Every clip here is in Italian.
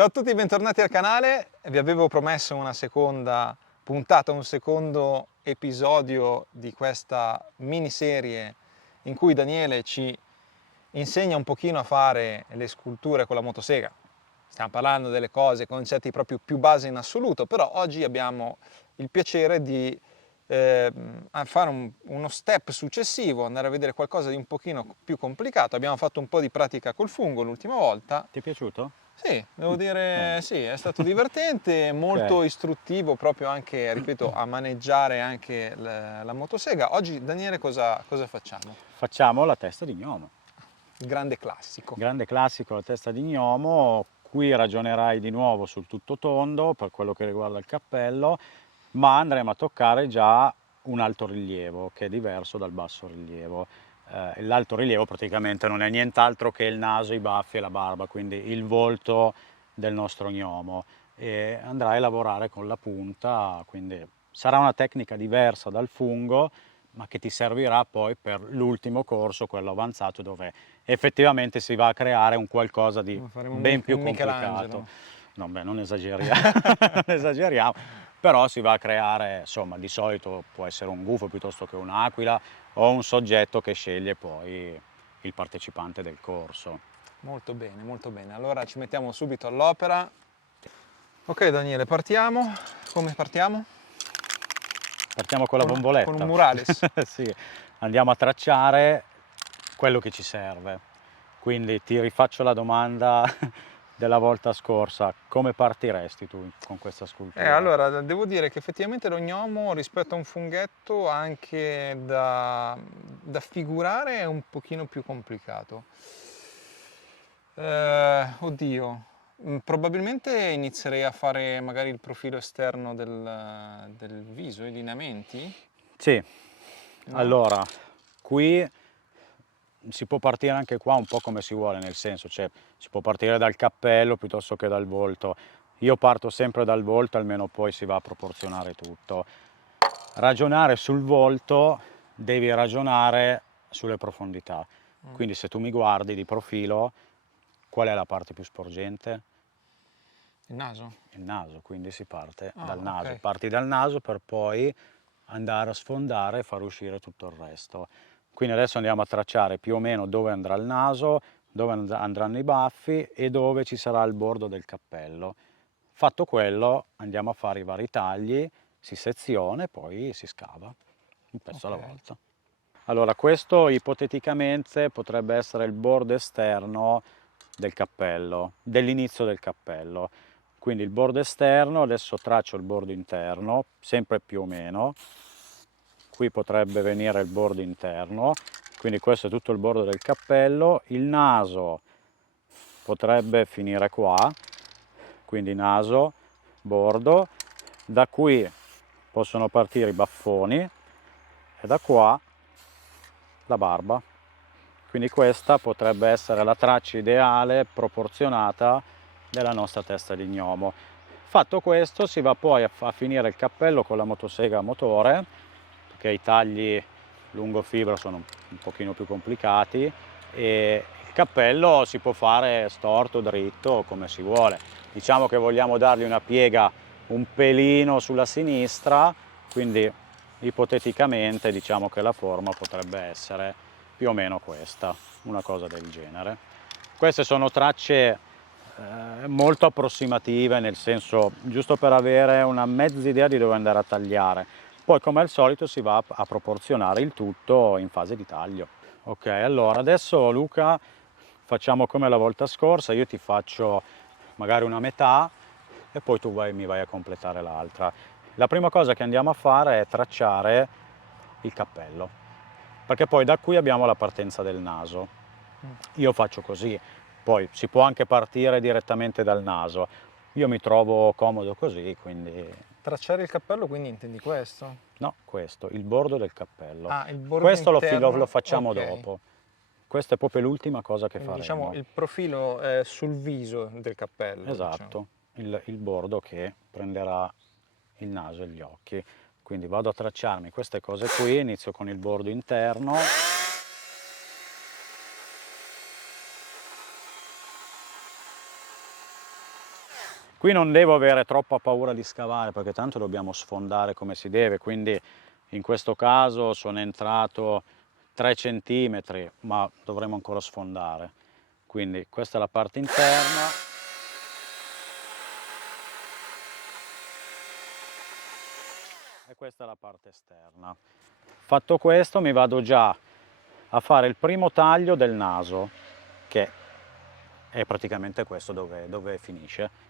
Ciao a tutti, bentornati al canale. Vi avevo promesso una seconda puntata, un secondo episodio di questa miniserie in cui Daniele ci insegna un pochino a fare le sculture con la motosega. Stiamo parlando delle cose, concetti proprio più base in assoluto, però oggi abbiamo il piacere di fare uno step successivo, andare a vedere qualcosa di un pochino più complicato. Abbiamo fatto un po' di pratica col fungo l'ultima volta. Ti è piaciuto? Sì, devo dire sì, è stato divertente, molto Ok. istruttivo proprio anche, ripeto, a maneggiare anche la motosega. Oggi Daniele cosa facciamo? Facciamo la testa di gnomo. Il grande classico. Grande classico, la testa di gnomo. Qui ragionerai di nuovo sul tutto tondo per quello che riguarda il cappello, ma andremo a toccare già un alto rilievo che è diverso dal basso rilievo. L'alto rilievo praticamente non è nient'altro che il naso, i baffi e la barba, quindi il volto del nostro gnomo. E andrai a lavorare con la punta, quindi sarà una tecnica diversa dal fungo, ma che ti servirà poi per l'ultimo corso, quello avanzato, dove effettivamente si va a creare un qualcosa di Faremo ben più un complicato. Michelangelo. No, beh, non esageriamo, non esageriamo, però si va a creare, insomma, di solito può essere un gufo piuttosto che un'aquila o un soggetto che sceglie poi il partecipante del corso. Molto bene, molto bene. Allora ci mettiamo subito all'opera. Ok Daniele, partiamo. Come partiamo? Partiamo con la Con un bomboletta. murales. Sì, andiamo a tracciare quello che ci serve. Quindi ti rifaccio la domanda della volta scorsa: come partiresti tu con questa scultura? Allora, devo dire che effettivamente lo gnomo rispetto a un funghetto anche da figurare è un pochino più complicato. Oddio, probabilmente inizierei a fare magari il profilo esterno del viso, i lineamenti, Sì, no? allora, qui si può partire anche qua un po' come si vuole, nel senso, cioè si può partire dal cappello piuttosto che dal volto. Io parto sempre dal volto, almeno poi si va a proporzionare tutto. Ragionare sul volto, devi ragionare sulle profondità. Quindi se tu mi guardi di profilo, qual è la parte più sporgente? Il naso? Il naso, quindi si parte Ah, dal naso. ok. Parti dal naso per poi andare a sfondare e far uscire tutto il resto. Quindi adesso andiamo a tracciare più o meno dove andrà il naso, dove andranno i baffi e dove ci sarà il bordo del cappello. Fatto quello, andiamo a fare i vari tagli, si seziona e poi si scava, un pezzo Ok. alla volta. Allora, questo ipoteticamente potrebbe essere il bordo esterno del cappello, dell'inizio del cappello. Quindi il bordo esterno, adesso traccio il bordo interno, sempre più o meno. Qui potrebbe venire il bordo interno, quindi questo è tutto il bordo del cappello. Il naso potrebbe finire qua, quindi naso, bordo. Da qui possono partire i baffoni e da qua la barba. Quindi questa potrebbe essere la traccia ideale, proporzionata della nostra testa di gnomo. Fatto questo, si va poi a finire il cappello con la motosega a motore, perché i tagli lungo fibra sono un pochino più complicati, e il cappello si può fare storto, dritto, come si vuole. Diciamo che vogliamo dargli una piega un pelino sulla sinistra, quindi ipoteticamente diciamo che la forma potrebbe essere più o meno questa, una cosa del genere. Queste sono tracce molto approssimative, nel senso giusto per avere una mezza idea di dove andare a tagliare. Poi come al solito si va a proporzionare il tutto in fase di taglio. Ok, allora adesso Luca facciamo come la volta scorsa, io ti faccio magari una metà e poi tu mi vai a completare l'altra. La prima cosa che andiamo a fare è tracciare il cappello, perché poi da qui abbiamo la partenza del naso. Io faccio così, poi si può anche partire direttamente dal naso. Io mi trovo comodo così, quindi Tracciare il cappello, quindi intendi questo? no, questo, il bordo del cappello. Ah, il bordo Questo lo interno, facciamo ok. dopo. Questa è proprio l'ultima cosa che Quindi diciamo faremo. il profilo sul viso del cappello, diciamo. Esatto, il bordo che prenderà il naso e gli occhi. Quindi vado a tracciarmi queste cose qui, inizio con il bordo interno. Qui non devo avere troppa paura di scavare perché tanto dobbiamo sfondare come si deve, quindi in questo caso sono entrato 3 centimetri, ma dovremo ancora sfondare. Quindi questa è la parte interna. E questa è la parte esterna. Fatto questo mi vado già a fare il primo taglio del naso, che è praticamente questo dove finisce.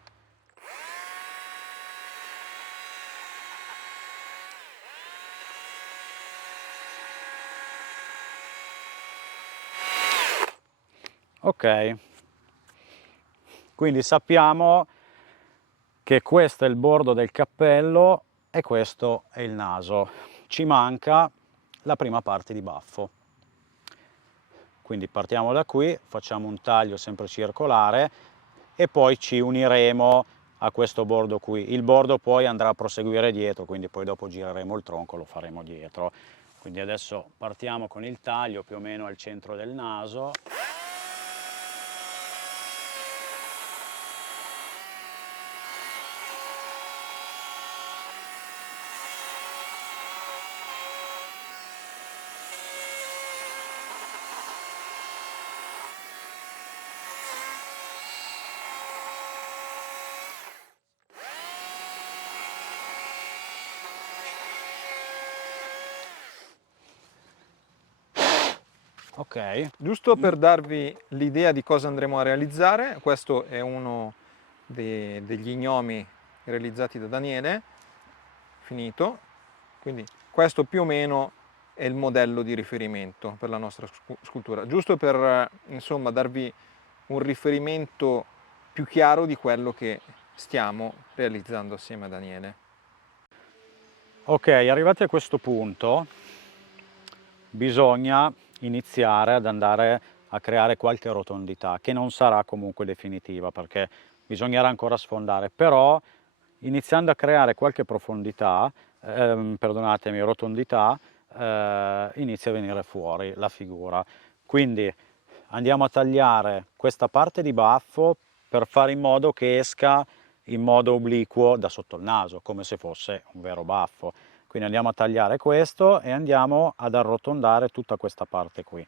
Ok, quindi sappiamo che questo è il bordo del cappello e questo è il naso. Ci manca la prima parte di baffo. Quindi partiamo da qui, facciamo un taglio sempre circolare e poi ci uniremo a questo bordo qui. Il bordo poi andrà a proseguire dietro, quindi poi dopo gireremo il tronco, lo faremo dietro. Quindi adesso partiamo con il taglio più o meno al centro del naso. Ok. Giusto per darvi l'idea di cosa andremo a realizzare, questo è uno degli gnomi realizzati da Daniele, finito, quindi questo più o meno è il modello di riferimento per la nostra scultura, giusto per insomma darvi un riferimento più chiaro di quello che stiamo realizzando assieme a Daniele. Ok, arrivati a questo punto bisogna iniziare ad andare a creare qualche rotondità che non sarà comunque definitiva perché bisognerà ancora sfondare, però iniziando a creare qualche profondità, perdonatemi, rotondità, inizia a venire fuori la figura. Quindi andiamo a tagliare questa parte di baffo per fare in modo che esca in modo obliquo da sotto il naso, come se fosse un vero baffo. Quindi andiamo a tagliare questo e andiamo ad arrotondare tutta questa parte qui.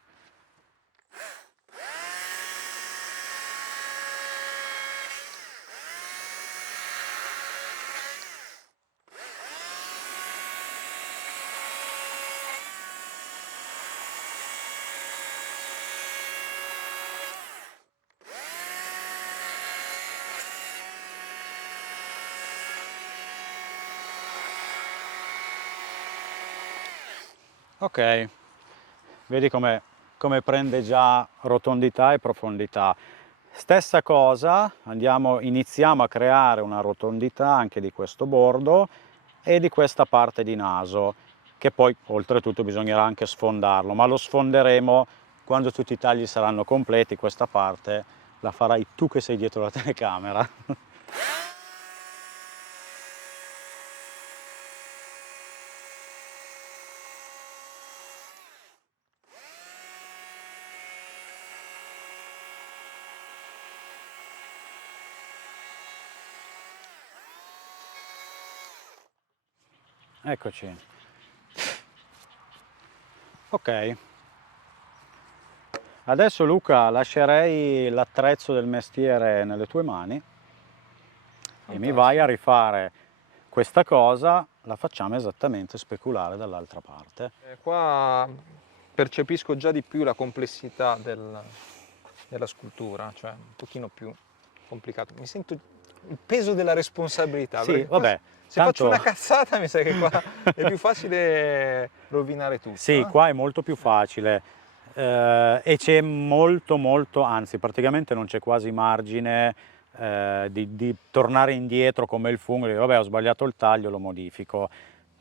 Ok, vedi come prende già rotondità e profondità. Stessa cosa, iniziamo a creare una rotondità anche di questo bordo e di questa parte di naso, che poi oltretutto bisognerà anche sfondarlo, ma lo sfonderemo quando tutti i tagli saranno completi. Questa parte la farai tu che sei dietro la telecamera. Eccoci. Ok. Adesso Luca lascerei l'attrezzo del mestiere nelle tue mani e mi vai a rifare questa cosa, la facciamo esattamente speculare dall'altra parte. Qua percepisco già di più la complessità della scultura, cioè un pochino più complicato. Mi sento il peso della responsabilità. Sì, vabbè. Se faccio una cazzata mi sa che qua è più facile rovinare tutto. Sì, qua è molto più facile e c'è molto, anzi praticamente non c'è quasi margine di tornare indietro come il fungo e dire vabbè ho sbagliato il taglio, lo modifico,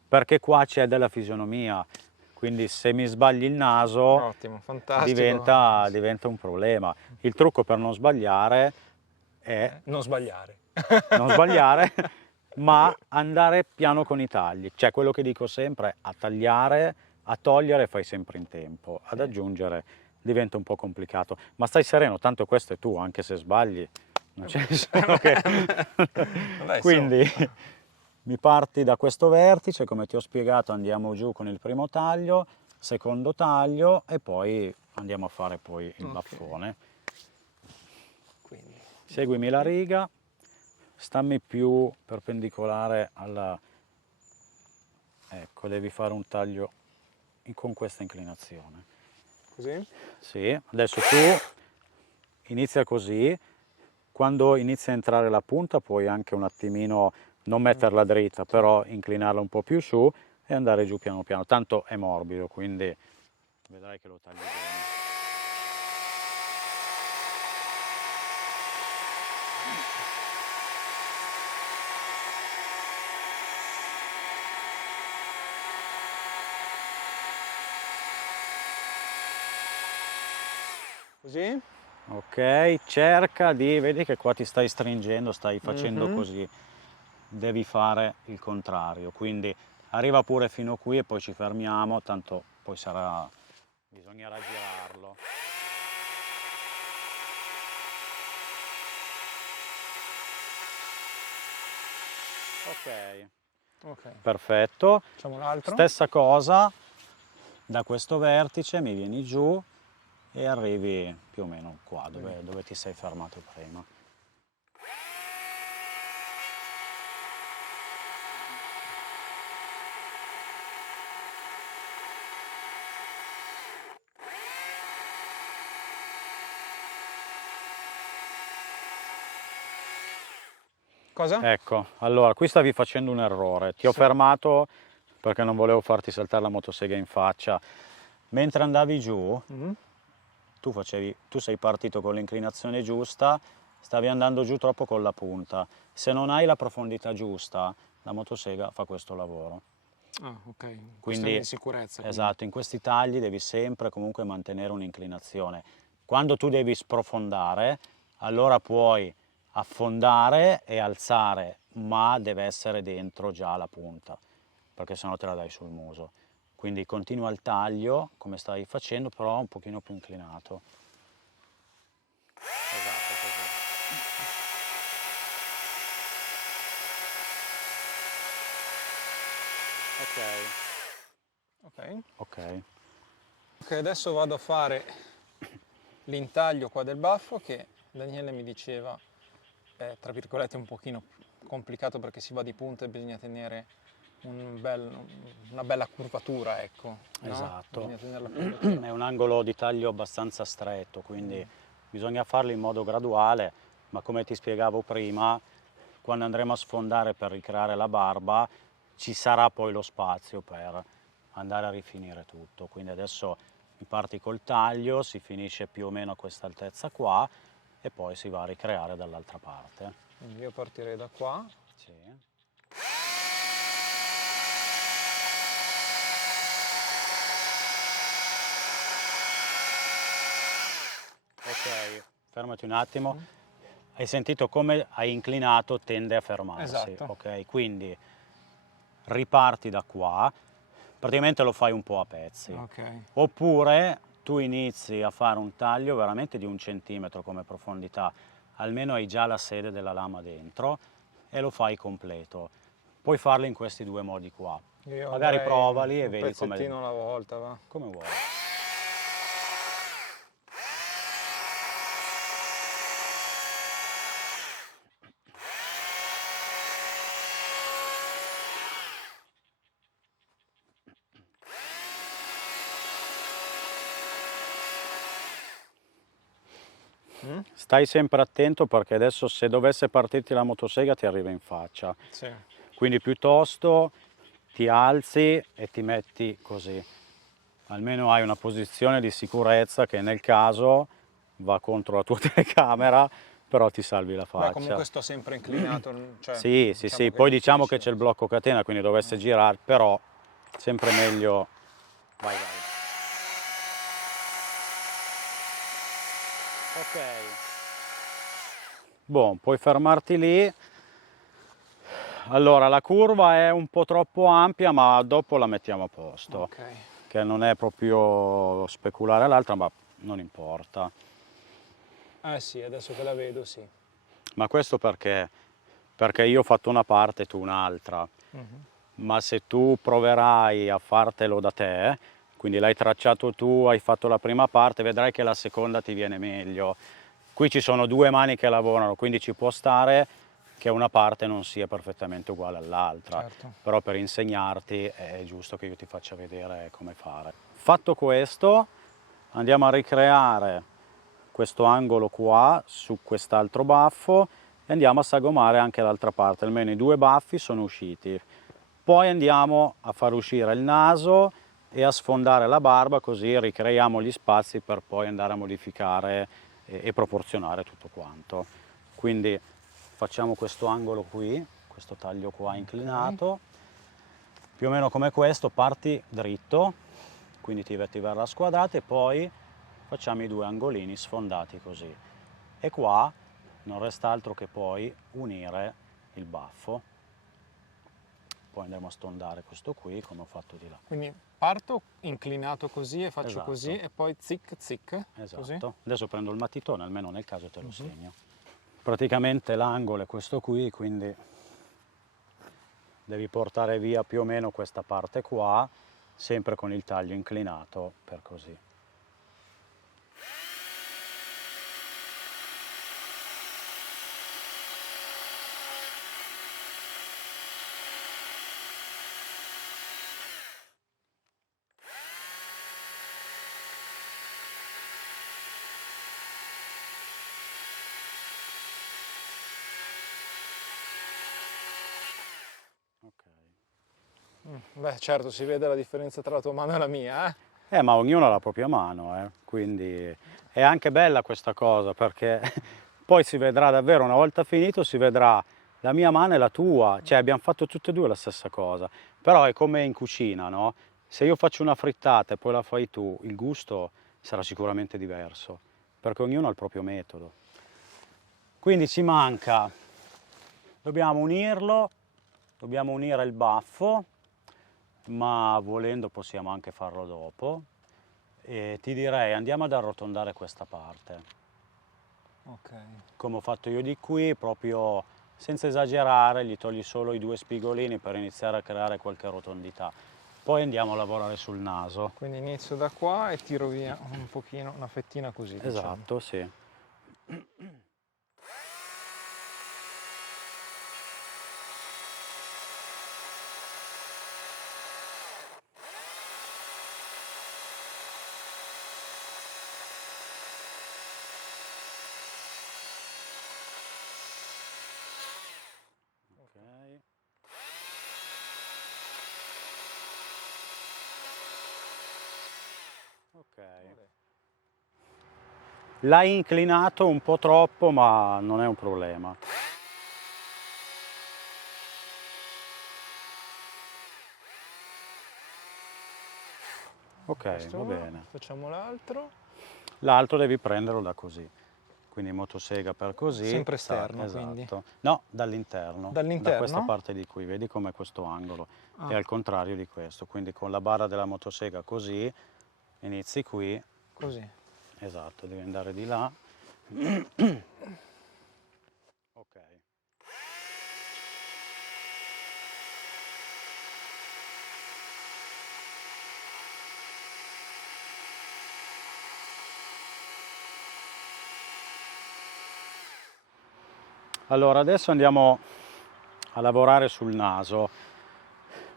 perché qua c'è della fisionomia, quindi se mi sbagli il naso ottimo, fantastico, diventa un problema. Il trucco per non sbagliare è non sbagliare. Non sbagliare, ma andare piano con i tagli, cioè quello che dico sempre è a tagliare, a togliere fai sempre in tempo, ad aggiungere diventa un po' complicato, ma stai sereno, tanto questo è tu, anche se sbagli non ce ne sono che... Vabbè, Quindi mi parti da questo vertice, come ti ho spiegato andiamo giù con il primo taglio, secondo taglio e poi andiamo a fare poi il baffone. Quindi, Seguimi la riga, stammi più perpendicolare alla... Ecco, devi fare un taglio con questa inclinazione. così? Sì, adesso tu inizia così, quando inizia a entrare la punta puoi anche un attimino non metterla dritta, però inclinarla un po' più su e andare giù piano piano, tanto è morbido, quindi vedrai che lo tagli bene. Così? Ok, cerca di, vedi che qua ti stai stringendo, stai facendo così, devi fare il contrario, quindi arriva pure fino qui e poi ci fermiamo, tanto poi sarà, bisognerà girarlo. Ok, Ok. perfetto. Facciamo l'altro. Stessa cosa, da questo vertice mi vieni giù e arrivi più o meno qua, dove ti sei fermato prima. Cosa? Ecco, allora qui stavi facendo un errore, ti ho fermato perché non volevo farti saltare la motosega in faccia. Mentre andavi giù, tu sei partito con l'inclinazione giusta, stavi andando giù troppo con la punta. Se non hai la profondità giusta, la motosega fa questo lavoro. Ah, ok. Quindi, di sicurezza. esatto, in questi tagli devi sempre comunque mantenere un'inclinazione. Quando tu devi sprofondare, allora puoi affondare e alzare, ma deve essere dentro già la punta, perché sennò te la dai sul muso. Quindi continua il taglio, come stai facendo, però un pochino più inclinato. Esatto, così. Ok. Ok. Ok, adesso vado a fare l'intaglio qua del baffo che Daniele mi diceva è tra virgolette un pochino complicato perché si va di punta e bisogna tenere una bella curvatura, ecco. No? Esatto, Bisogna tenere la curvatura. è un angolo di taglio abbastanza stretto, quindi bisogna farlo in modo graduale, ma come ti spiegavo prima, quando andremo a sfondare per ricreare la barba, ci sarà poi lo spazio per andare a rifinire tutto. Quindi adesso mi parti col taglio, si finisce più o meno a questa altezza qua e poi si va a ricreare dall'altra parte. Quindi io partirei da qua. Sì. Ok, fermati un attimo. Hai sentito come hai inclinato tende a fermarsi. Esatto. Ok, quindi riparti da qua, praticamente lo fai un po' a pezzi. Ok. Oppure tu inizi a fare un taglio veramente di 1 centimetro come profondità, almeno hai già la sede della lama dentro e lo fai completo. Puoi farlo in questi due modi qua. Io Magari andrei provali e un vedi pezzettino alla volta, va. come vuoi. Stai sempre attento perché adesso se dovesse partirti la motosega ti arriva in faccia. Sì. Quindi piuttosto ti alzi e ti metti così. Almeno hai una posizione di sicurezza che nel caso va contro la tua telecamera, però ti salvi la faccia. Beh, comunque sto sempre inclinato. Cioè, Sì, sì, diciamo sì. che Poi è diciamo che difficile. c'è il blocco catena, quindi dovesse girare, però sempre meglio. Vai, vai. Ok. Buon, puoi fermarti lì. Allora, la curva è un po' troppo ampia, ma dopo la mettiamo a posto. Ok. Che non è proprio speculare all'altra, ma non importa. Eh sì, adesso che la vedo, sì. Ma questo perché? Perché io ho fatto una parte e tu un'altra. Ma se tu proverai a fartelo da te, quindi l'hai tracciato tu, hai fatto la prima parte, vedrai che la seconda ti viene meglio. Qui ci sono due mani che lavorano, quindi ci può stare che una parte non sia perfettamente uguale all'altra, Certo. però per insegnarti è giusto che io ti faccia vedere come fare. Fatto questo, andiamo a ricreare questo angolo qua su quest'altro baffo e andiamo a sagomare anche l'altra parte, almeno i due baffi sono usciti. Poi andiamo a far uscire il naso e a sfondare la barba, così ricreiamo gli spazi per poi andare a modificare e proporzionare tutto quanto. Quindi facciamo questo angolo qui, questo taglio qua inclinato, più o meno come questo, parti dritto, quindi ti verrà squadrato e poi facciamo i due angolini sfondati così. E qua non resta altro che poi unire il baffo. Poi andremo a stondare questo qui come ho fatto di là. Quindi parto inclinato così e faccio Esatto. così e poi zic zic. Esatto. Così. Adesso prendo il matitone, almeno nel caso te lo segno. Praticamente l'angolo è questo qui, quindi devi portare via più o meno questa parte qua, sempre con il taglio inclinato per così. Beh, certo, si vede la differenza tra la tua mano e la mia, eh? Ma ognuno ha la propria mano, quindi è anche bella questa cosa perché poi si vedrà davvero, una volta finito, si vedrà la mia mano e la tua, cioè abbiamo fatto tutte e due la stessa cosa, però è come in cucina, no? Se io faccio una frittata e poi la fai tu, il gusto sarà sicuramente diverso, perché ognuno ha il proprio metodo. Quindi ci manca, dobbiamo unirlo, dobbiamo unire il baffo, ma volendo possiamo anche farlo dopo. E ti direi andiamo ad arrotondare questa parte. Ok. Come ho fatto io di qui, proprio senza esagerare, gli togli solo i due spigolini per iniziare a creare qualche rotondità. Poi andiamo a lavorare sul naso. Quindi inizio da qua e tiro via un pochino, una fettina così, diciamo. Esatto, sì. Ok. Ok. L'hai inclinato un po' troppo, ma non è un problema. Ok, Questo va uno, bene. facciamo l'altro. L'altro devi prenderlo da così. Quindi motosega per così. Sempre esterno, quindi. Esatto. No, dall'interno. Da questa Dall'interno? parte di qui, vedi com'è questo angolo. È Ah, al contrario di questo. Quindi con la barra della motosega così, inizi qui. così. Esatto, devi andare di là. Ok. Allora, adesso andiamo a lavorare sul naso.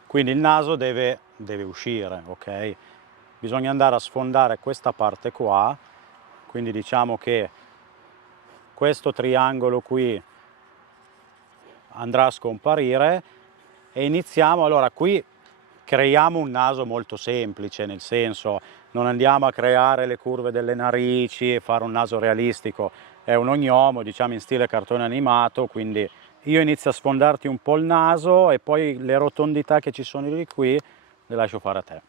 Quindi il naso deve uscire, ok? Bisogna andare a sfondare questa parte qua, quindi diciamo che questo triangolo qui andrà a scomparire e iniziamo, allora qui creiamo un naso molto semplice, nel senso non andiamo a creare le curve delle narici e fare un naso realistico, è un ognomo, diciamo in stile cartone animato, quindi io inizio a sfondarti un po' il naso e poi le rotondità che ci sono di qui le lascio fare a te.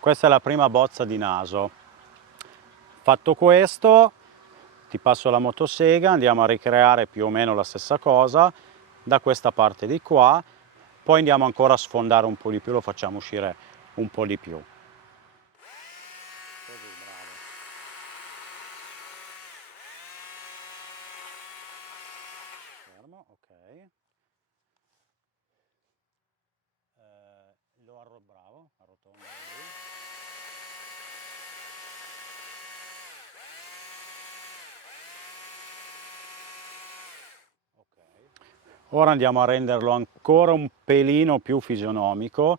questa è la prima bozza di naso. Fatto questo, ti passo la motosega, andiamo a ricreare più o meno la stessa cosa da questa parte di qua, poi andiamo ancora a sfondare un po' di più, lo facciamo uscire un po' di più. Così, bravo. Fermo, ok. Bravo, arrotonda lì. Ora andiamo a renderlo ancora un pelino più fisionomico,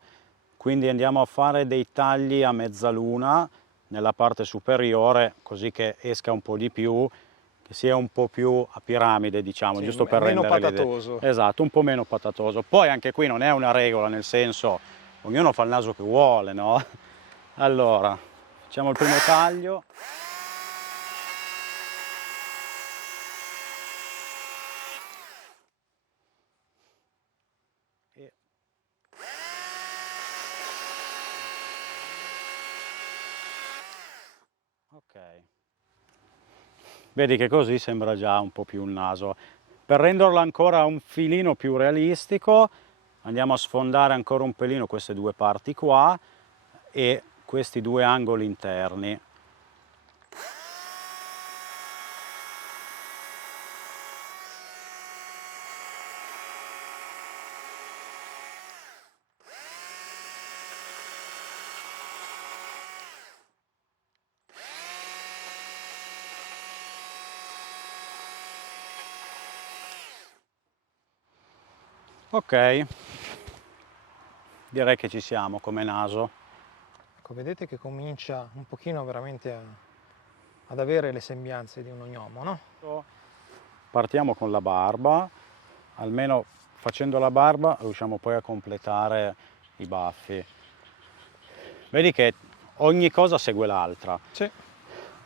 quindi andiamo a fare dei tagli a mezzaluna nella parte superiore, così che esca un po' di più, che sia un po' più a piramide, diciamo, Sì, giusto per meno rendere l'idea. patatoso. Esatto, un po' meno patatoso. Poi anche qui non è una regola, nel senso, ognuno fa il naso che vuole, no? Allora, facciamo il primo taglio. E ok, vedi che così sembra già un po' più un naso. Per renderlo ancora un filino più realistico andiamo a sfondare ancora un pelino queste due parti qua e questi due angoli interni. Ok, direi che ci siamo come naso. Ecco, vedete che comincia un pochino veramente ad avere le sembianze di un ognomo, no? Partiamo con la barba, almeno facendo la barba riusciamo poi a completare i baffi. Vedi che ogni cosa segue l'altra. Sì.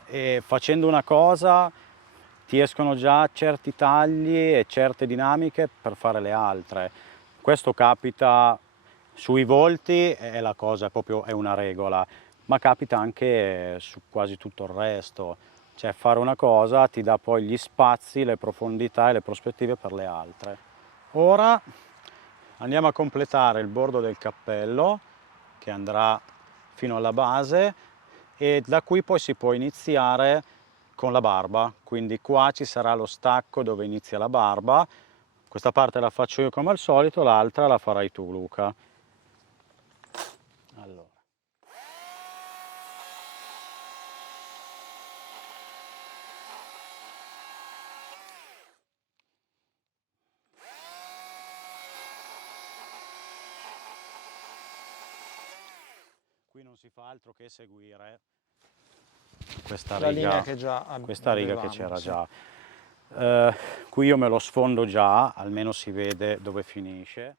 E facendo una cosa ti escono già certi tagli e certe dinamiche per fare le altre. Questo capita sui volti, è la cosa, proprio è una regola, ma capita anche su quasi tutto il resto. Cioè fare una cosa ti dà poi gli spazi, le profondità e le prospettive per le altre. Ora andiamo a completare il bordo del cappello che andrà fino alla base e da qui poi si può iniziare con la barba, quindi qua ci sarà lo stacco dove inizia la barba. Questa parte la faccio io come al solito, l'altra la farai tu, Luca. Allora. Qui non si fa altro che seguire questa La linea riga, che già questa riga che avevamo, c'era sì. già. Qui io me lo sfondo già, almeno si vede dove finisce.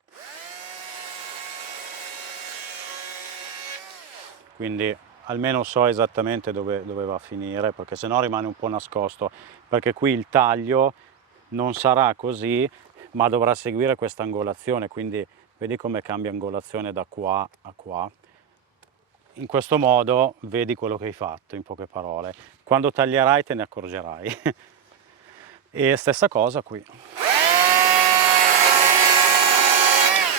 Quindi almeno so esattamente dove va a finire, perché sennò rimane un po' nascosto, perché qui il taglio non sarà così, ma dovrà seguire questa angolazione, quindi vedi come cambia angolazione da qua a qua. In questo modo vedi quello che hai fatto, in poche parole. Quando taglierai te ne accorgerai. E stessa cosa qui.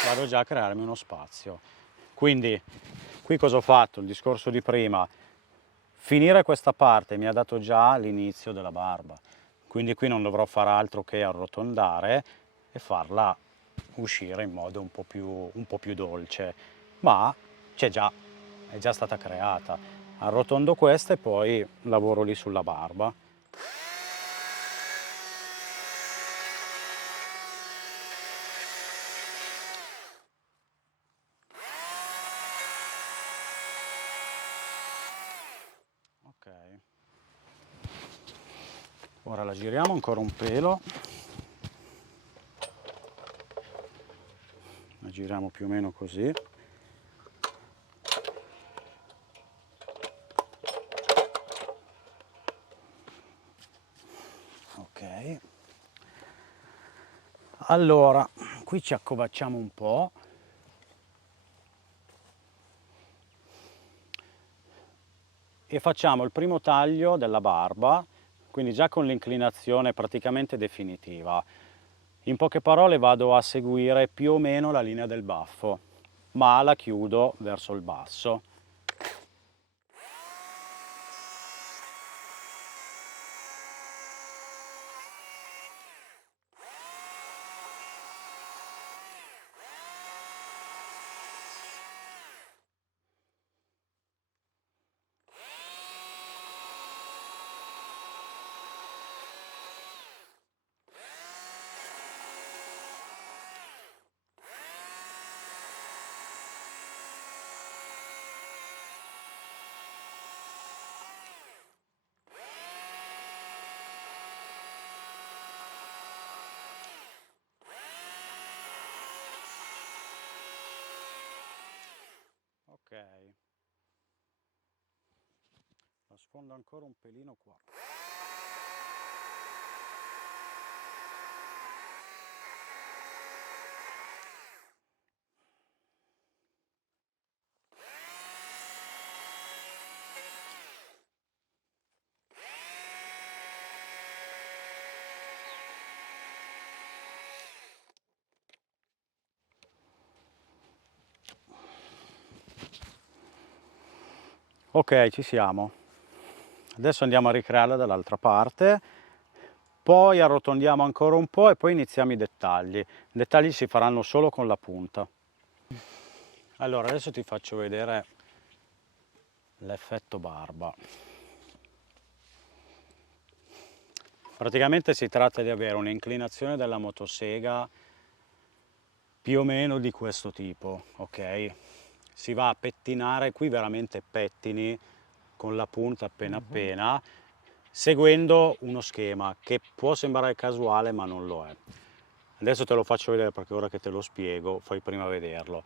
Vado già a crearmi uno spazio. Quindi qui cosa ho fatto? Il discorso di prima. Finire questa parte mi ha dato già l'inizio della barba. Quindi qui non dovrò fare altro che arrotondare e farla uscire in modo un po' più dolce. Ma c'è già, è già stata creata. Arrotondo questa e poi lavoro lì sulla barba. Ok. Ora la giriamo ancora un pelo. La giriamo più o meno così. Ok. Allora, qui ci accovacciamo un po'. e facciamo il primo taglio della barba, quindi già con l'inclinazione praticamente definitiva. In poche parole vado a seguire più o meno la linea del baffo, ma la chiudo verso il basso. Ok, la sfondo ancora un pelino qua. Ok, ci siamo. Adesso andiamo a ricrearla dall'altra parte, poi arrotondiamo ancora un po' e poi iniziamo i dettagli. I dettagli si faranno solo con la punta. Allora, adesso ti faccio vedere l'effetto barba. Praticamente si tratta di avere un'inclinazione della motosega più o meno di questo tipo, ok? Si va a pettinare, qui veramente pettini con la punta appena, seguendo uno schema che può sembrare casuale ma non lo è. Adesso te lo faccio vedere perché ora che te lo spiego fai prima vederlo.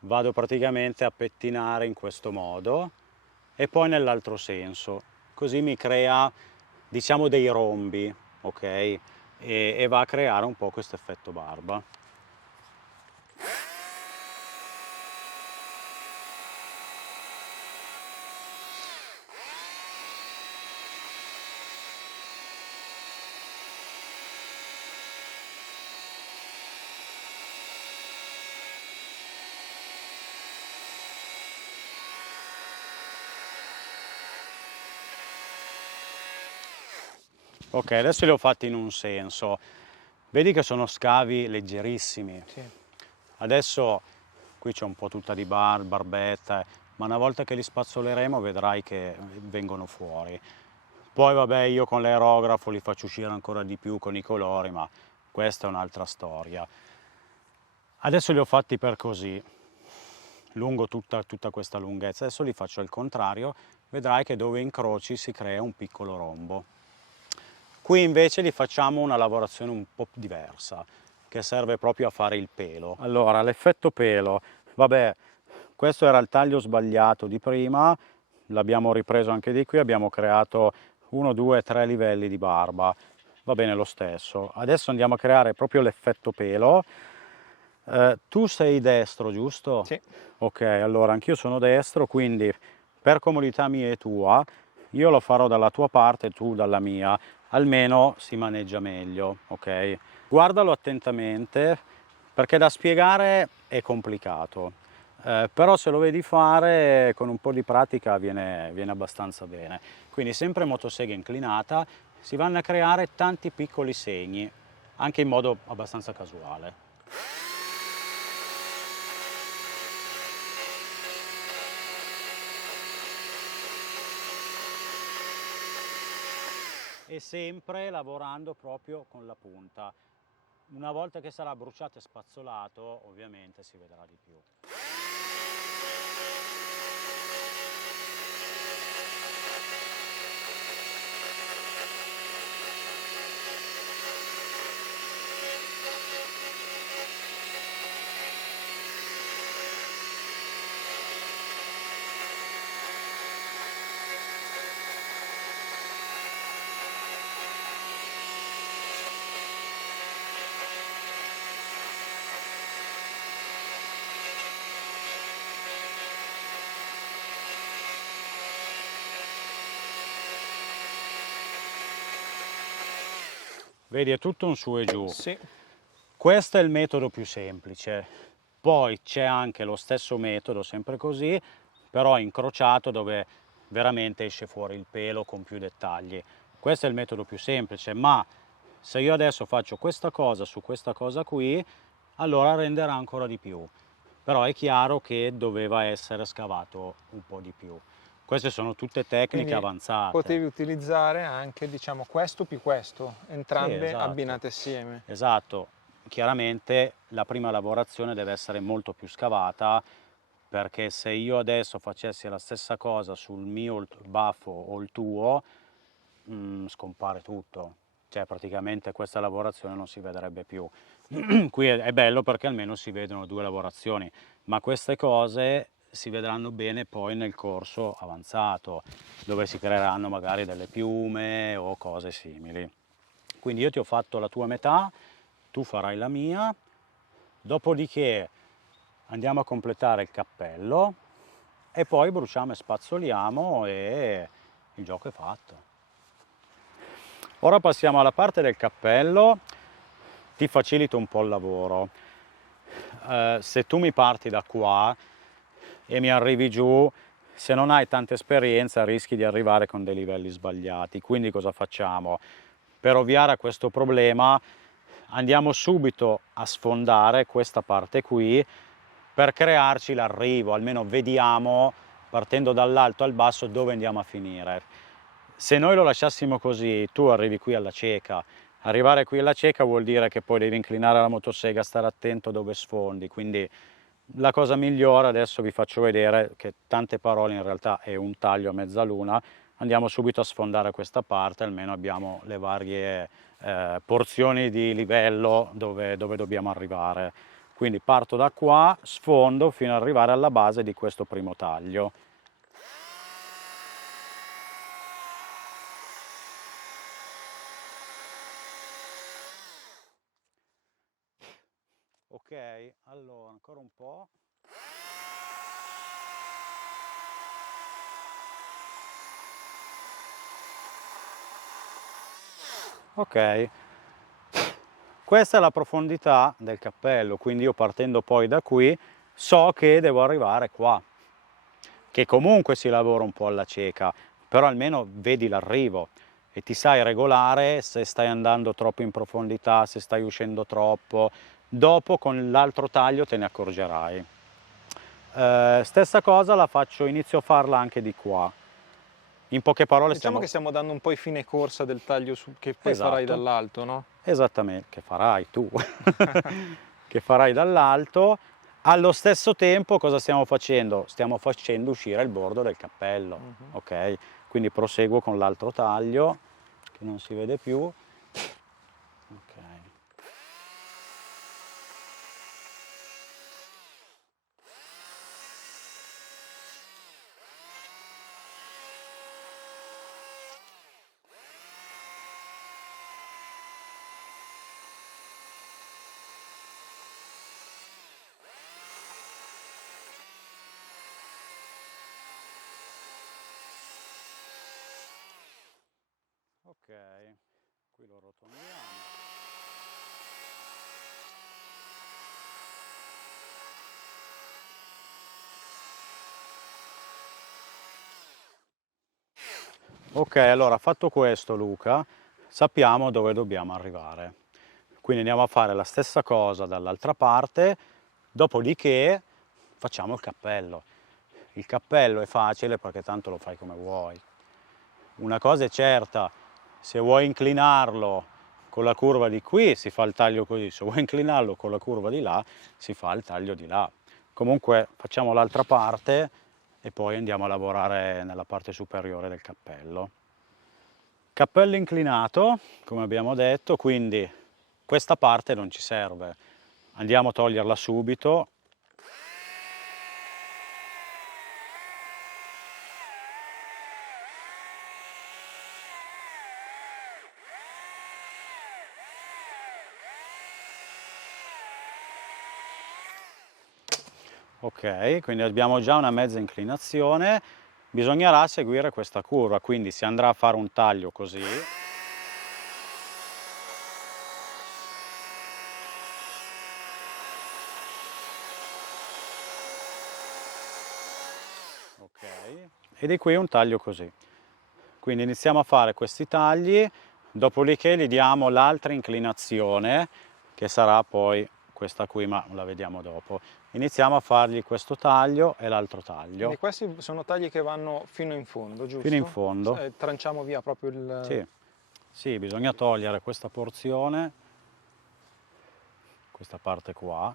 Vado praticamente a pettinare in questo modo e poi nell'altro senso, così mi crea, diciamo, dei rombi, ok? E va a creare un po' questo effetto barba. Ok, adesso li ho fatti in un senso. Vedi che sono scavi leggerissimi. Sì. Adesso qui c'è un po' tutta di barbetta, ma una volta che li spazzoleremo vedrai che vengono fuori. Poi vabbè, io con l'aerografo li faccio uscire ancora di più con i colori, ma questa è un'altra storia. Adesso li ho fatti per così, lungo tutta questa lunghezza. Adesso li faccio al contrario, vedrai che dove incroci si crea un piccolo rombo. Qui invece li facciamo una lavorazione un po' diversa, che serve proprio a fare il pelo. Allora, l'effetto pelo, vabbè, questo era il taglio sbagliato di prima, l'abbiamo ripreso anche di qui, abbiamo creato 1, 2, 3 livelli di barba, va bene lo stesso. Adesso andiamo a creare proprio l'effetto pelo. Tu sei destro, giusto? Sì. Ok, allora anch'io sono destro, quindi per comodità mia e tua, io lo farò dalla tua parte e tu dalla mia, almeno si maneggia meglio, ok? Guardalo attentamente, perché da spiegare è complicato, però se lo vedi fare con un po' di pratica viene abbastanza bene. Quindi sempre motosega inclinata, si vanno a creare tanti piccoli segni, anche in modo abbastanza casuale. E sempre lavorando proprio con la punta. Una volta che sarà bruciato e spazzolato, ovviamente si vedrà di più. Vedi, è tutto un su e giù. Sì. Questo è il metodo più semplice. Poi c'è anche lo stesso metodo, sempre così, però incrociato, dove veramente esce fuori il pelo con più dettagli. Questo è il metodo più semplice, ma se io adesso faccio questa cosa su questa cosa qui, allora renderà ancora di più. Però è chiaro che doveva essere scavato un po' di più. Queste sono tutte tecniche Quindi avanzate. potevi utilizzare anche, diciamo, questo più questo, Sì, entrambe esatto. abbinate assieme. Esatto. Chiaramente la prima lavorazione deve essere molto più scavata, perché se io adesso facessi la stessa cosa sul mio baffo o il tuo, scompare tutto. Cioè praticamente questa lavorazione non si vedrebbe più. Qui è bello perché almeno si vedono due lavorazioni, ma queste cose si vedranno bene poi nel corso avanzato, dove si creeranno magari delle piume o cose simili. Quindi io ti ho fatto la tua metà, tu farai la mia, dopodiché andiamo a completare il cappello e poi bruciamo e spazzoliamo e il gioco è fatto. Ora passiamo alla parte del cappello, ti facilito un po' il lavoro. Se tu mi parti da qua e mi arrivi giù, se non hai tanta esperienza rischi di arrivare con dei livelli sbagliati. Quindi cosa facciamo? Per ovviare a questo problema andiamo subito a sfondare questa parte qui per crearci l'arrivo, almeno vediamo partendo dall'alto al basso dove andiamo a finire. Se noi lo lasciassimo così, tu arrivi qui alla cieca. Arrivare qui alla cieca vuol dire che poi devi inclinare la motosega, stare attento dove sfondi, quindi la cosa migliore, adesso vi faccio vedere che tante parole in realtà è un taglio a mezzaluna, andiamo subito a sfondare questa parte, almeno abbiamo le varie porzioni di livello dove dobbiamo arrivare. Quindi parto da qua, sfondo fino ad arrivare alla base di questo primo taglio. Ok, allora ancora un po'. Ok, questa è la profondità del cappello, quindi io partendo poi da qui so che devo arrivare qua, che comunque si lavora un po' alla cieca, però almeno vedi l'arrivo e ti sai regolare se stai andando troppo in profondità, se stai uscendo troppo. Dopo con l'altro taglio te ne accorgerai. Stessa cosa la faccio, inizio a farla anche di qua. In poche parole Diciamo che stiamo dando un po' i fine corsa del taglio che poi farai Esatto. dall'alto, no? Esattamente, che farai tu, che farai dall'alto. Allo stesso tempo cosa stiamo facendo? Stiamo facendo uscire il bordo del cappello, ok? Quindi proseguo con l'altro taglio, che non si vede più. Ok. Ok, qui lo rotondiamo. Ok, allora fatto questo Luca, sappiamo dove dobbiamo arrivare. Quindi andiamo a fare la stessa cosa dall'altra parte, dopodiché facciamo il cappello. Il cappello è facile perché tanto lo fai come vuoi. Una cosa è certa, se vuoi inclinarlo con la curva di qui si fa il taglio così, se vuoi inclinarlo con la curva di là si fa il taglio di là. Comunque facciamo l'altra parte e poi andiamo a lavorare nella parte superiore del cappello. Cappello inclinato, come abbiamo detto, quindi questa parte non ci serve. Andiamo a toglierla subito. Ok, quindi abbiamo già una mezza inclinazione, bisognerà seguire questa curva, quindi si andrà a fare un taglio così. e di qui un taglio così. Quindi iniziamo a fare questi tagli, dopodiché gli diamo l'altra inclinazione, che sarà poi questa qui, ma la vediamo dopo. Iniziamo a fargli questo taglio e l'altro taglio. Quindi questi sono tagli che vanno fino in fondo, giusto? Fino in fondo. Tranciamo via proprio il... Sì. Sì, bisogna togliere questa porzione, questa parte qua.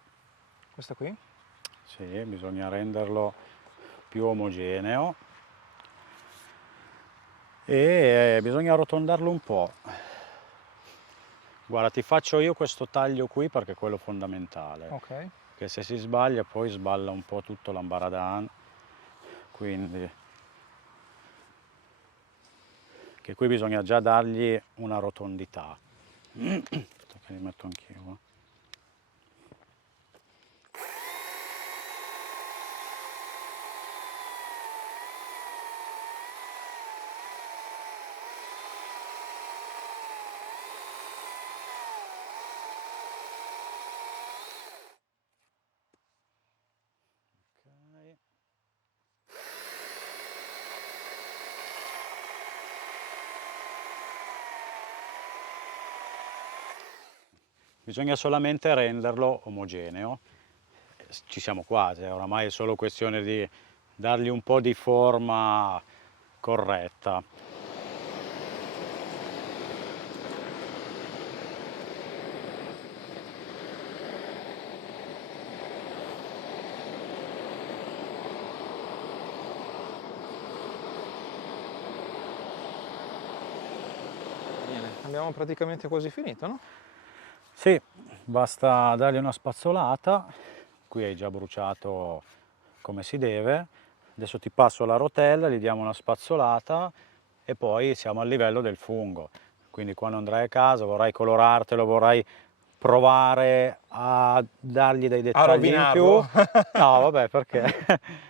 Questa qui? Sì, bisogna renderlo più omogeneo e bisogna arrotondarlo un po'. Guarda, ti faccio io questo taglio qui perché è quello fondamentale. Ok. Che se si sbaglia poi sballa un po' tutto l'ambaradan, quindi che qui bisogna già dargli una rotondità. Aspetta che li metto anch'io. Bisogna solamente renderlo omogeneo, ci siamo quasi, oramai è solo questione di dargli un po' di forma corretta. Bene, abbiamo praticamente quasi finito, no? Sì, basta dargli una spazzolata, qui hai già bruciato come si deve, adesso ti passo la rotella, gli diamo una spazzolata e poi siamo al livello del fungo, quindi quando andrai a casa vorrai colorartelo, vorrai provare a dargli dei dettagli in più. rovinarlo. No, vabbè, perché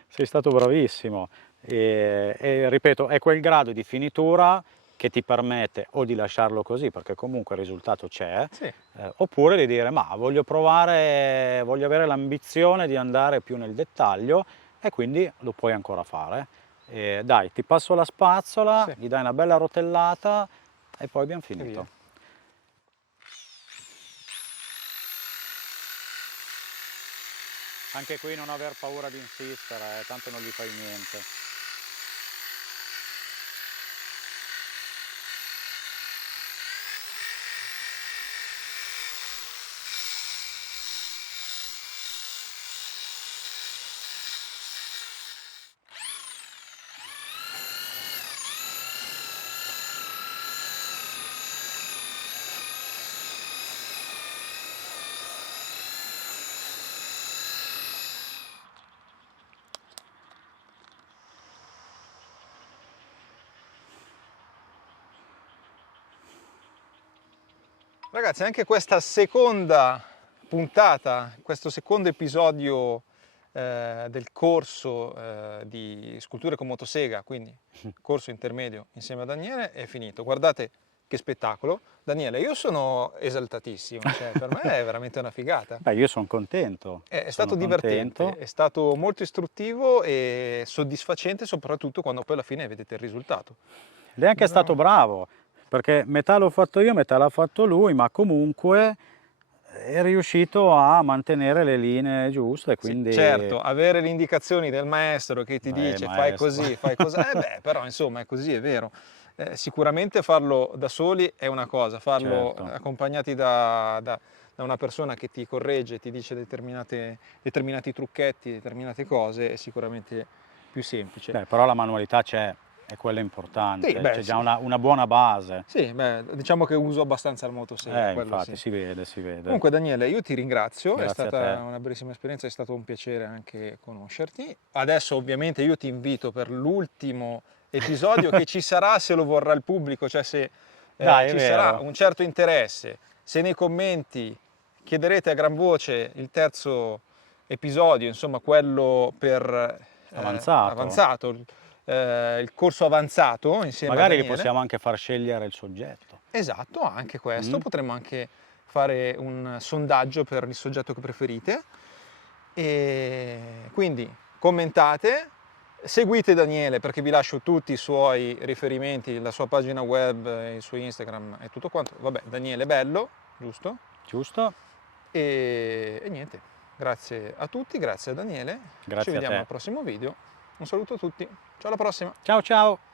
sei stato bravissimo e ripeto, è quel grado di finitura che ti permette o di lasciarlo così perché comunque il risultato c'è, Sì. oppure di dire ma voglio provare, voglio avere l'ambizione di andare più nel dettaglio e quindi lo puoi ancora fare. Dai, ti passo la spazzola, Sì. gli dai una bella rotellata e poi abbiamo finito. via. Anche qui non aver paura di insistere, tanto non gli fai niente. Ragazzi, anche questa seconda puntata, questo secondo episodio del corso di sculture con motosega, quindi corso intermedio insieme a Daniele, è finito. Guardate che spettacolo. Daniele, io sono esaltatissimo, cioè, per me è veramente una figata. Beh, io sono contento. È stato divertente, è stato molto istruttivo e soddisfacente, soprattutto quando poi alla fine vedete il risultato. Ed è anche stato bravo, perché metà l'ho fatto io, metà l'ha fatto lui, ma comunque è riuscito a mantenere le linee giuste, quindi... Sì, certo, avere le indicazioni del maestro che ti dice fai così, fai così, però insomma è così, è vero. Sicuramente farlo da soli è una cosa, farlo Certo. accompagnati da una persona che ti corregge, ti dice determinati trucchetti, determinate cose, è sicuramente più semplice. Beh, però la manualità c'è, è quella importante, Sì, beh, c'è sì. già una buona base. Sì, diciamo che uso abbastanza il motosega. Infatti, Sì. si vede. Comunque Daniele, io ti ringrazio, Grazie è stata a te. una bellissima esperienza, è stato un piacere anche conoscerti. Adesso ovviamente io ti invito per l'ultimo episodio che ci sarà se lo vorrà il pubblico, cioè se Dai, ci è sarà vero. un certo interesse, se nei commenti chiederete a gran voce il terzo episodio, insomma quello per Avanzato. il corso avanzato insieme a Magari gli Daniele. possiamo anche far scegliere il soggetto. Esatto, anche questo, potremmo anche fare un sondaggio per il soggetto che preferite e quindi commentate, Seguite Daniele perché vi lascio tutti i suoi riferimenti, la sua pagina web, il suo Instagram e tutto quanto. Vabbè, Daniele Bello, giusto? Giusto? E niente, grazie a tutti, grazie a Daniele. Grazie Ci a vediamo te. al prossimo video. Un saluto a tutti, ciao alla prossima. Ciao ciao!